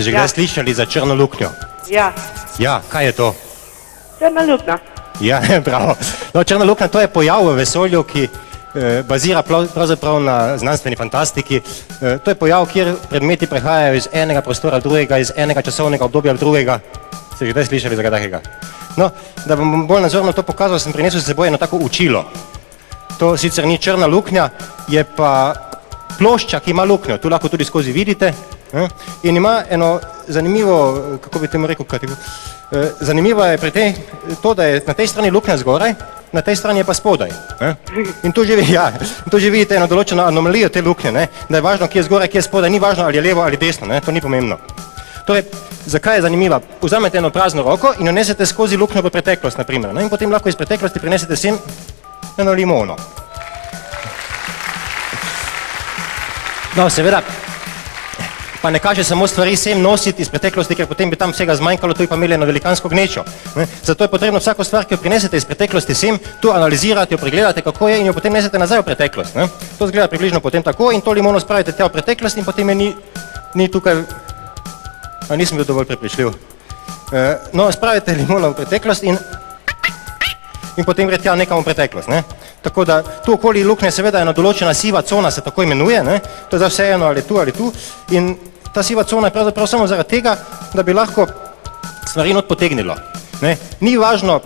Ste že kdaj slišali za črno luknjo? Ja. Ja, kaj je to? Črna luknja. Ja, bravo. No, črna luknja, to je pojav v vesolju, ki bazira pravzaprav na znanstveni fantastiki. To je pojav, kjer predmeti prehajajo iz enega prostora v drugega, iz enega časovnega obdobja v drugega. Ste že kdaj slišali za kaj takega? No, da bom bolj nazorno to pokazal, sem prinesel s seboj eno tako učilo. To sicer ni črna luknja, je pa plošča, ki ima luknjo. Tu lahko tudi skozi vidite. In ima eno zanimivo, kako bi temu rekel, zanimivo je pri tej, to, da je na tej strani luknja zgoraj, na tej strani je pa spodaj. In tu že vidite eno določeno anomalijo te luknje, da je važno, kje je zgoraj, kje je spodaj, ni važno, ali je levo ali desno, to ni pomembno. Torej, zakaj je zanimiva? Vzamete eno prazno roko in jo nesete skozi luknjo v preteklost, na primer, in potem lahko iz preteklosti prinesete sem eno limono. No, seveda, pa ne kaže samo stvari sem nositi iz preteklosti, ker potem bi tam vsega zmanjkalo, tu bi pa imeli eno velikansko gnečo. Zato je potrebno vsako stvar, ki jo prinesete iz preteklosti sem, tu analizirate, jo pregledate, kako je, in jo potem nesete nazaj v preteklost. To zgleda približno potem tako in to limono spravite tja v preteklost in potem je ni tukaj, nisem bil dovolj prepričljiv. No, spravite limono v preteklost in potem gre tja nekam v preteklost. Tako da tu okoli luknje seveda ena določena siva cona se tako imenuje, to je zdaj vseeno ali tu in ta siva cona je pravzaprav samo zaradi tega, da bi lahko stvari not potegnilo. Ni važno,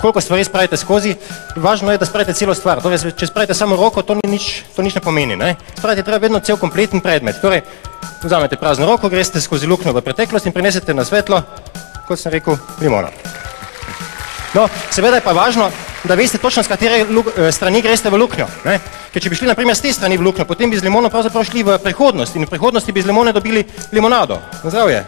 koliko stvari spravite skozi, važno je, da spravite celo stvar. Torej, če spravite samo roko, to nič ne pomeni. Spravite treba vedno cel kompleten predmet. Torej, vzamete prazno roko, greste skozi luknjo v preteklost in prinesete na svetlo, kot sem rekel, limono. No, seveda je pa važno, da veste točno, s katere strani greste v luknjo. Ker če bi šli, na primer, s te strani v luknjo, potem bi z limono pravzaprav šli v prihodnost in v prihodnosti bi z limone dobili limonado. Na zdravje.